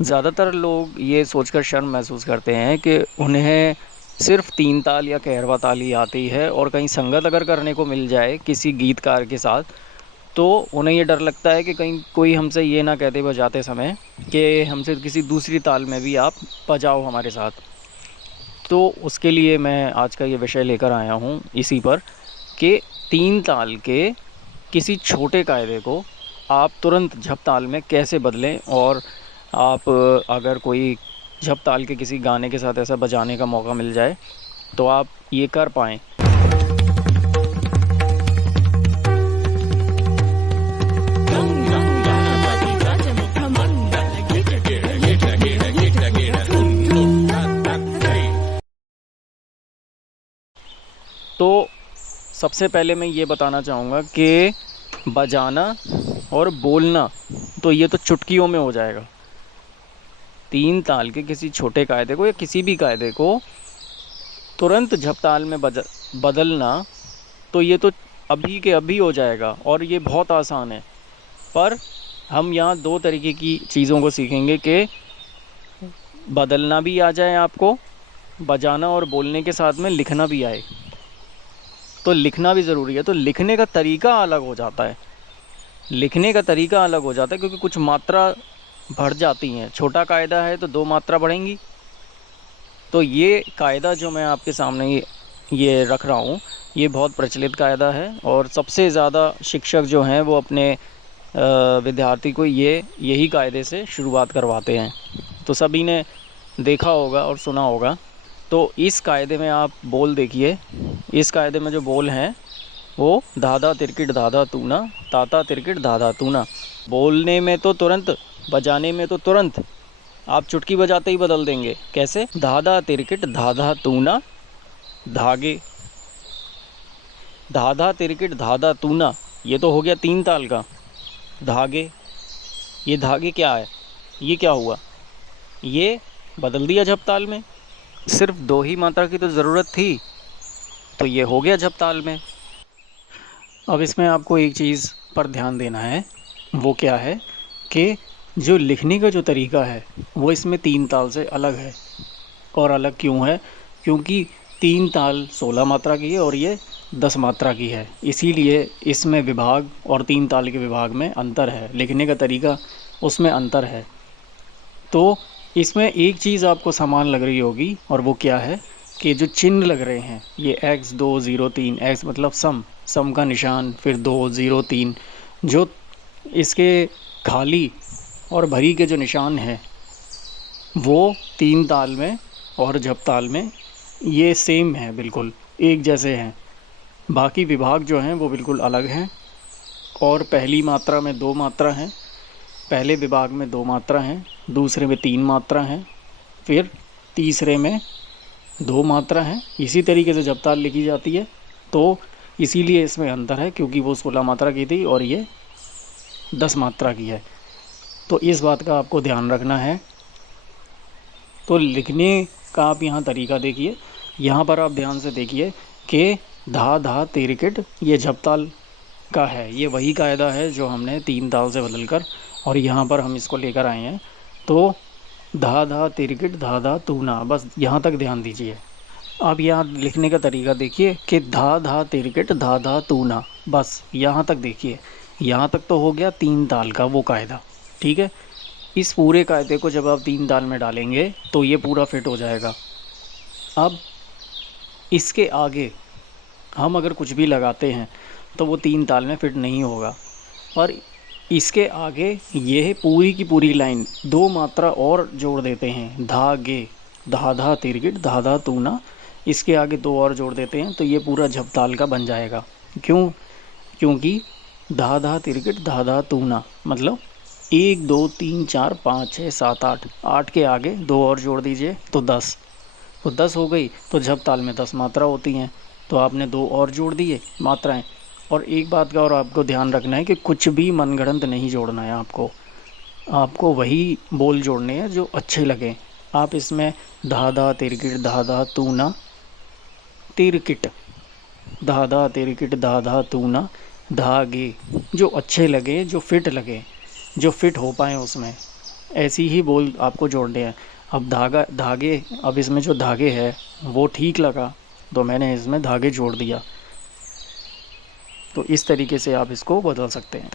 ज़्यादातर लोग ये सोचकर शर्म महसूस करते हैं कि उन्हें सिर्फ़ तीन ताल या कहरवा ताल ही आती है, और कहीं संगत अगर करने को मिल जाए किसी गीतकार के साथ, तो उन्हें ये डर लगता है कि कहीं कोई हमसे ये ना कह दे बजाते समय कि हमसे किसी दूसरी ताल में भी आप बजाओ हमारे साथ। तो उसके लिए मैं आज का ये विषय लेकर आया हूँ इसी पर, कि तीन ताल के किसी छोटे कायदे को आप तुरंत झप ताल में कैसे बदलें, और आप अगर कोई झप ताल के किसी गाने के साथ ऐसा बजाने का मौका मिल जाए तो आप ये कर पाएँ। तो सबसे पहले मैं ये बताना चाहूँगा कि बजाना और बोलना तो ये तो चुटकियों में हो जाएगा। तीन ताल के किसी छोटे कायदे को या किसी भी कायदे को तुरंत झप ताल में बदलना तो ये तो अभी के अभी हो जाएगा, और ये बहुत आसान है। पर हम यहाँ दो तरीके की चीज़ों को सीखेंगे कि बदलना भी आ जाए आपको, बजाना और बोलने के साथ में लिखना भी आए। तो लिखना भी ज़रूरी है, तो लिखने का तरीका अलग हो जाता है। लिखने का तरीका अलग हो जाता है क्योंकि कुछ मात्रा बढ़ जाती हैं। छोटा कायदा है तो दो मात्रा बढ़ेंगी। तो ये कायदा जो मैं आपके सामने ये रख रहा हूँ, ये बहुत प्रचलित कायदा है, और सबसे ज़्यादा शिक्षक जो हैं वो अपने विद्यार्थी को यही कायदे से शुरुआत करवाते हैं। तो सभी ने देखा होगा और सुना होगा। तो इस कायदे में आप बोल देखिए। इस कायदे में जो बोल हैं वो धाधा तिरकिट धाधा तूना, ताता तिरकिट धाधा तूना। बोलने में तो तुरंत, बजाने में तो तुरंत, आप चुटकी बजाते ही बदल देंगे। कैसे? धाधा तिरकिट धाधा तूना धागे, धाधा तिरकिट धाधा तूना, ये तो हो गया तीन ताल का। धागे, ये धागे क्या है? ये क्या हुआ? ये बदल दिया झप ताल में। सिर्फ दो ही मात्रा की तो ज़रूरत थी, तो ये हो गया झप ताल में। अब इसमें आपको एक चीज़ पर ध्यान देना है, वो क्या है कि जो लिखने का जो तरीका है वो इसमें तीन ताल से अलग है। और अलग क्यों है? क्योंकि तीन ताल 16 मात्रा की है और ये 10 मात्रा की है, इसीलिए इसमें विभाग और तीन ताल के विभाग में अंतर है। लिखने का तरीका उसमें अंतर है। तो इसमें एक चीज़ आपको समान लग रही होगी, और वो क्या है कि जो चिन्ह लग रहे हैं, ये x 2 0 3, x मतलब सम का निशान, फिर 2 0 3, जो इसके खाली और भरी के जो निशान हैं वो तीन ताल में और झप ताल में ये सेम है, बिल्कुल एक जैसे हैं। बाकी विभाग जो हैं वो बिल्कुल अलग हैं। और पहली मात्रा में दो मात्रा हैं, पहले विभाग में दो मात्रा हैं, दूसरे में तीन मात्रा हैं, फिर तीसरे में दो मात्रा हैं। इसी तरीके से जब ताल लिखी जाती है, तो इसीलिए इसमें अंतर है, क्योंकि वो 16 मात्रा की थी और ये 10 मात्रा की है। तो इस बात का आपको ध्यान रखना है। तो लिखने का आप यहाँ तरीका देखिए, यहाँ पर आप ध्यान से देखिए कि धा धा तिरकिट ये झप ताल का है। ये वही कायदा है जो हमने तीन ताल से बदल कर और यहाँ पर हम इसको लेकर आए हैं। तो धा धा तिरकिट धा धा तूना, बस यहाँ तक ध्यान दीजिए। अब यहाँ लिखने का तरीका देखिए कि धा धा तिरकिट धा धा तूना, बस यहाँ तक देखिए। यहाँ तक तो हो गया तीन ताल का वो कायदा, ठीक है। इस पूरे कायदे को जब आप तीन ताल में डालेंगे तो ये पूरा फिट हो जाएगा। अब इसके आगे हम अगर कुछ भी लगाते हैं तो वो तीन ताल में फिट नहीं होगा। और इसके आगे ये पूरी की पूरी लाइन दो मात्रा और जोड़ देते हैं, धागे, धा धा तिरकिट धा धा तूना, इसके आगे दो और जोड़ देते हैं तो ये पूरा झप ताल का बन जाएगा। क्यों? क्योंकि धा धा तिरकिट धा धा तूना मतलब 1 2 3 4 5 6 7 8, 8 के आगे दो और जोड़ दीजिए तो 10, तो 10 हो गई। तो झप ताल में 10 मात्रा होती हैं, तो आपने दो और जोड़ दिए मात्राएं। और एक बात का और आपको ध्यान रखना है कि कुछ भी मनगढ़ंत नहीं जोड़ना है आपको। आपको वही बोल जोड़ने हैं जो अच्छे लगें। आप इसमें धा धा तिरकिट धा धा तूना तिरकिट, धा धा तिरकिट धा धा तूना धागे, जो अच्छे लगे, जो फिट लगे, जो फिट हो पाए उसमें। ऐसी ही बोल आपको जोड़ने हैं। अब धागे, अब इसमें जो धागे है वो ठीक लगा तो मैंने इसमें धागे जोड़ दिया। तो इस तरीके से आप इसको बदल सकते हैं।